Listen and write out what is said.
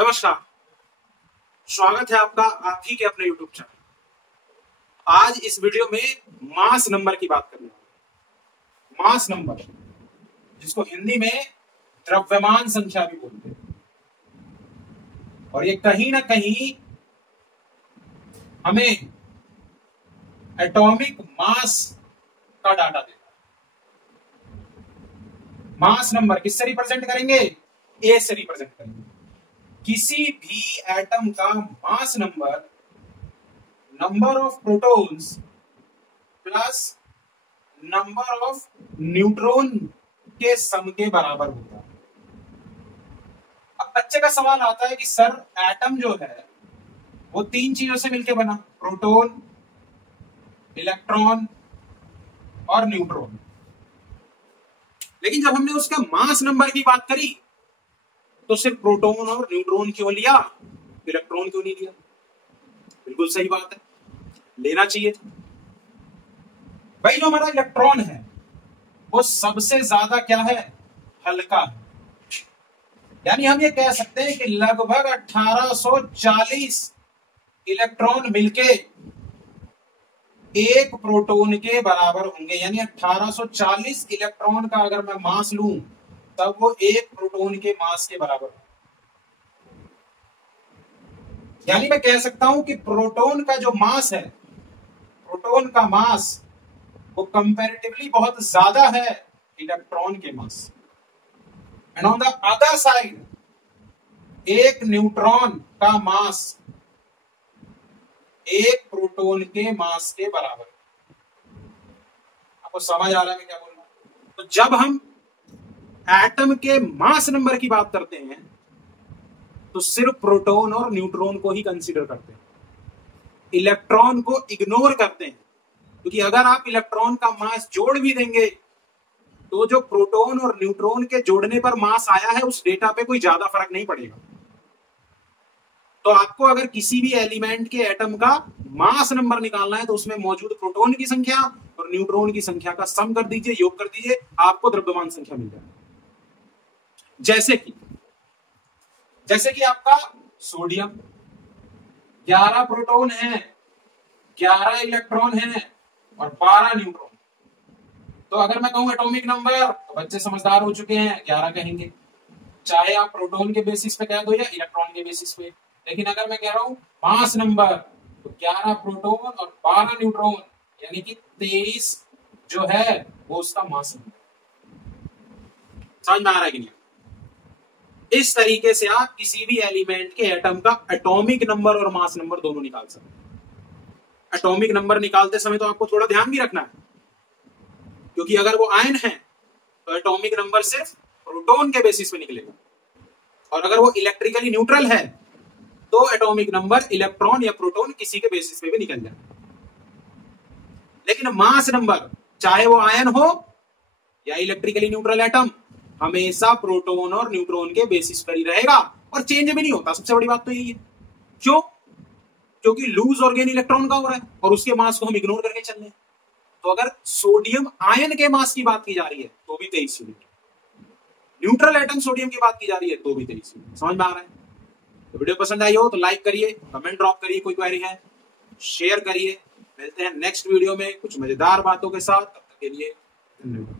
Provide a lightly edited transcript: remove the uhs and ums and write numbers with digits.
नमस्कार, स्वागत है आपका आप ही के अपने YouTube चैनल। आज इस वीडियो में मास नंबर की बात करने वाले। मास नंबर, जिसको हिंदी में द्रव्यमान संख्या भी बोलते हैं, और ये कहीं ना कहीं हमें एटॉमिक मास का डाटा देता है। मास नंबर किससे रिप्रेजेंट करेंगे? ए से रिप्रेजेंट करेंगे। किसी भी एटम का mass number number of protons plus number of neutron के सम के बराबर होता है। अब बच्चे का सवाल आता है कि सर एटम जो है वो तीन चीजों से मिलकर बना, प्रोटॉन, इलेक्ट्रॉन और न्यूट्रॉन। लेकिन जब हमने उसका मास नंबर की बात करी तो सिर्फ प्रोटॉन और न्यूट्रॉन क्यों लिया, इलेक्ट्रॉन क्यों नहीं लिया? बिल्कुल सही बात है, लेना चाहिए था। भाई जो हमारा इलेक्ट्रॉन है वो सबसे ज्यादा क्या है? हल्का है। यानी हम ये कह सकते हैं कि लगभग 1840 इलेक्ट्रॉन मिलके एक प्रोटॉन के बराबर होंगे। यानी 1840 इलेक्ट्रॉन का अगर मैं मास लूं तब वो एक प्रोटॉन के मास के बराबर है। यानी मैं कह सकता हूं कि प्रोटॉन का जो मास है, प्रोटॉन का मास वो कंपैरेटिवली बहुत ज्यादा है इलेक्ट्रॉन के mass. And on the other side एक न्यूट्रॉन का मास एक प्रोटॉन के मास के बराबर। आपको समझ आ रहा है मैं क्या बोल रहा हूं? तो जब हम एटम के मास नंबर की बात करते हैं तो सिर्फ प्रोटॉन और न्यूट्रॉन को ही कंसीडर करते हैं, इलेक्ट्रॉन को इग्नोर करते हैं। क्योंकि अगर आप इलेक्ट्रॉन का मास जोड़ भी देंगे तो जो प्रोटॉन और न्यूट्रॉन के जोड़ने पर मास आया है उस डेटा पे कोई ज्यादा फर्क नहीं पड़ेगा। तो आपको अगर किसी भी एलिमेंट के एटम का मास नंबर निकालना है तो उसमें मौजूद प्रोटॉन की संख्या और न्यूट्रॉन की संख्या का सम कर दीजिए, योग कर दीजिए, आपको द्रव्यमान संख्या मिल जाएगी। जैसे कि आपका सोडियम 11 प्रोटॉन है, 11 इलेक्ट्रॉन है और 12 न्यूट्रॉन। तो अगर मैं कहूं एटॉमिक नंबर तो बच्चे समझदार हो चुके हैं, 11 कहेंगे, चाहे आप प्रोटॉन के बेसिस पे कह दो या इलेक्ट्रॉन के बेसिस पे। लेकिन अगर मैं कह रहा हूं मास नंबर तो 11 प्रोटॉन और 12 न्यूट्रॉन, यानी कि 23 जो है वो उसका मास नंबर। समझ में आ रहा है कि नहीं? इस तरीके से आप किसी भी एलिमेंट के एटम का एटॉमिक नंबर और मास नंबर दोनों निकाल सकते हैं। एटॉमिक नंबर निकालते समय तो आपको थोड़ा ध्यान भी रखना है, क्योंकि अगर वो आयन है तो एटॉमिक नंबर सिर्फ प्रोटॉन के बेसिस पे निकलेगा, और अगर वो इलेक्ट्रिकली न्यूट्रल है तो एटॉमिक नंबर इलेक्ट्रॉन या प्रोटॉन किसी के बेसिस पे भी निकल जाए। लेकिन मास नंबर चाहे वो आयन हो या इलेक्ट्रिकली न्यूट्रल एटम, हमेशा प्रोटॉन और न्यूट्रॉन के बेसिस पर ही रहेगा और चेंज भी नहीं होता। सबसे बड़ी बात तो यही है। क्यों? क्योंकि लूज और गेन इलेक्ट्रॉन का हो रहा है और उसके मास को हम इग्नोर करके चल रहे हैं। तो अगर सोडियम आयन के मास की बात की जा रही है तो भी 23 यूनिट, न्यूट्रल एटम सोडियम की बात की जा रही है तो भी 23 यूनिट। समझ में आ रहा है? तो वीडियो पसंद आई हो तो लाइक करिए, कमेंट ड्रॉप करिए, कोई क्वेरी है शेयर करिए। मिलते हैं नेक्स्ट वीडियो में कुछ मजेदार बातों के साथ। तब तक के लिए धन्यवाद।